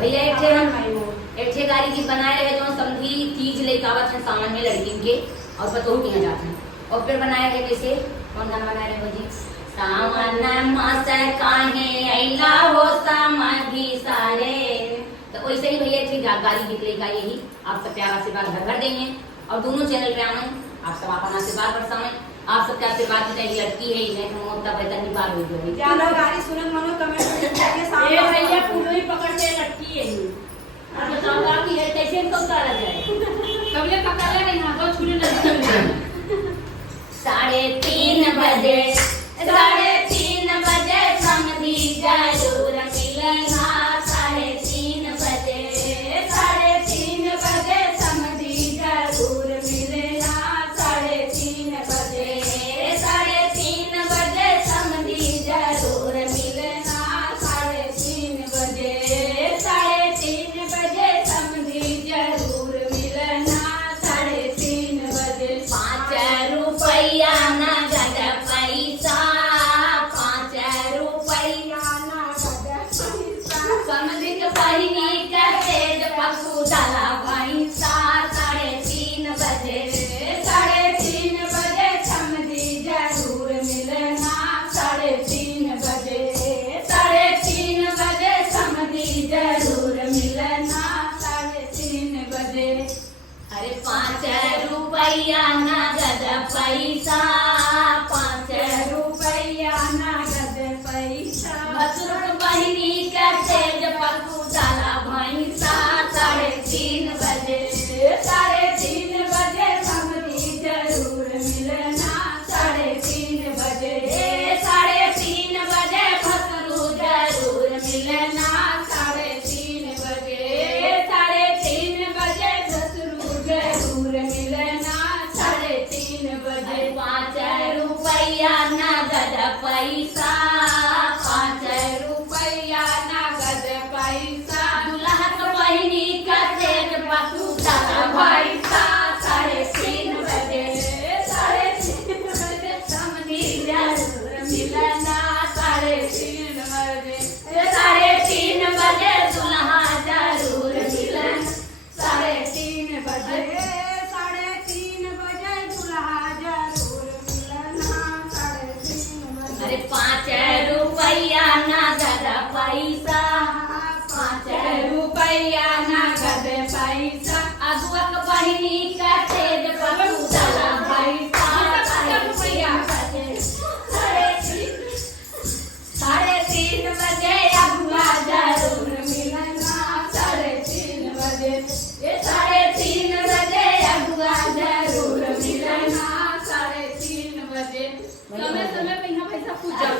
भैया एक ठे गाड़ी की बनाए रहे जो समझी चीज लेके आवत है सामान में लड़किन के और पतोहू के जाते हैं और फिर बनाए रहे कैसे कौन गाना बनाए रहे जी सामान मस काहे ऐला हो समझी सारे। तो वैसे ही भैया ठीक गाड़ी गीत लेकर आई यही आप सब प्यार आशीर्वाद घर घर देंगे और दोनों चैनल पे आना आप सब अपना आशीर्वाद बरसाएं। आप सबके आशीर्वाद की चाहिए लड़की है नहीं तो मोटा पैसा नहीं पार हो गई चलो गाड़ी सुनत मनो कमेंट करके सामने ये भैया फूलो ही पकड़ के लटकी है अब बताओ का कि है कैसे इनको उतारा जाए कबले पकड़ ले नहीं हाथों छूने नहीं 3:30 बजे 3:30 बजे समझी जरूर मिलना 3:30 बजे 3:30 बजे समझी जरूर मिलना 3:30 बजे 3:30 बजे समझी जरूर मिलना 3:30 बजे 3:30 बजे समझी जरूर मिलना 3:30 बजे 5 रुपया नगद पैसा 5 रुपया नगद पैसा समझी के पहिनी के तेज पशु डाला भैंसा 3:30 बजे 3:30 बजे समझी जरूर मिलना 3:30 बजे 3:30 बजे समझी जरूर मिलना 3:30 बजे। अरे 5 रुपया नगद पैसा 5 रुपया नगद पैसा बसुर बहिनी का तेज पशु डाला भैंसा 3:30 बजे 3:30 बजे समझी जरूर मिलना 3:30 बजे 3:30 बजे बसरू जरूर मिलना 3:30 बजे 3:30 बजे बसरू जरूर मिलना 3:30 बजे 5 रुपया नगद पैसा 5 रुपया नगद पैसा दुल्हा के बहिनी का तेज पशु डाला भैंसा 3:30 बजे 3:30 बजे समझी जरूर मिलना 3:30 बजे 3:30 बजे दुल्हा जरूर मिलना 3:30 बजे 3:30 बजे दुल्हा जरूर मिलना 3:30 बजे। अरे 5 रुपया नगद पैसा 5 रुपया नगद पैसा अगुआ के बहिनी का तेज पशु डाला भैंसा 3:30 बजे अगुआ जरूर मिलना 3:30 बजे 3:30 बजे अगुआ जरूर मिलना 3:30 बजे समय समय पे यहाँ पैसा पूछ जाओ